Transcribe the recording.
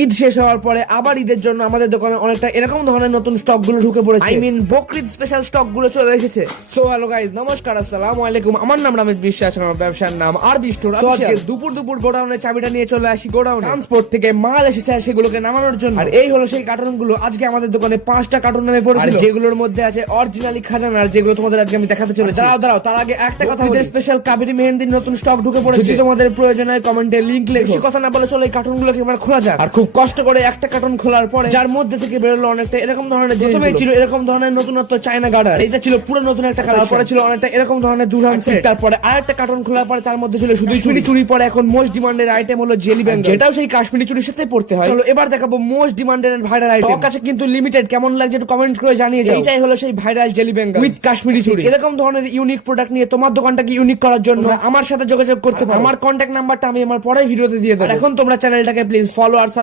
ঈদ শেষ হওয়ার পরে আবার ঈদের জন্য আমাদের দোকানে অনেকটা এরকম ধরনের নতুন স্টক গুলো ঢুকে পড়েছে। I mean Bakrid special stock গুলো চলে এসেছে। সো হ্যালো গাইস, নমস্কার, আসসালামু আলাইকুম। আমার নাম রামেশ বিশ্বাস, আমার ব্যবসার নাম আর বিস্টোর। আজকে দুপুর গোডাউনের চাবিটা নিয়ে চলে আসি গোডাউনে। ট্রান্সপোর্ট থেকে মাল এসেছে আর সেগুলোকে নামানোর জন্য। আর এই হলো সেই কার্টুন গুলো। আজকে আমাদের দোকানে 5টা কার্টুন নামে পড়েছিল, যেগুলোর মধ্যে আছে অরিজিনালি খাজানা, আর যেগুলো তোমাদের আজকে আমি দেখাতে চলেছি। দাঁড়াও তার আগে একটা কথা, ঈদের স্পেশাল কাবেরী মেহেন্দির নতুন স্টক ঢুকে পড়েছে। যদি তোমাদের প্রয়োজন হয় কমেন্টে লিংক লেখো। কথা না বলে চলো এই কার্টুন গুলোকে এবার খোলা যাক। আর খুব কষ্ট করে একটা কার্টুন খোলার পরে যার মধ্যে থেকে বেরোলো অনেকটা এরকম ধরনের জিনিস। প্রথমে ছিল এরকম ধরনের নতুনত্ব চায়না গার্ডার, এটা ছিল পুরো নতুন একটা কালার। পরে ছিল অনেকটা এরকম ধরনের দুলহান সেট। তারপরে আরেকটা কার্টুন খোলার পরে তার মধ্যে ছিল শুধু চুড়ি। পরে এখন মোস্ট ডিমান্ডেড আইটেম হলো জেলি ব্যাঙ্গেল, যেটাও সেই কাশ্মীরি চুড়ির সাথে পড়তে হয়। চলো এবার দেখাবো মোস্ট ডিমান্ডেড ভাইরাল আইটেম। কাছে কিন্তু লিমিটেড, কেমন লাগছে একটু কমেন্ট করে জানিয়ে যাও। এটাই হলো সেই viral jelly bangle with Kashmiri চুড়ি। এরকম ধরনের ইউনিক প্রোডাক্ট নিয়ে তোমার দোকানটাকে ইউনিক করার জন্য আমার সাথে যোগাযোগ করতে পারো। আমার কন্ট্যাক্ট নাম্বারটা আমি আমার পরের ভিডিওতে দিয়ে দেবো। এখন তোমরা চ্যানেলটাকে প্লিজ ফলো আর